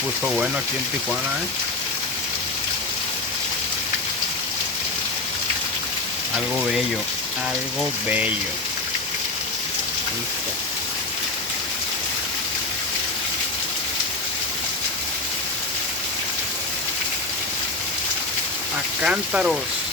puso bueno aquí en Tijuana, ¿eh? Algo bello, algo bello. Listo. A cántaros.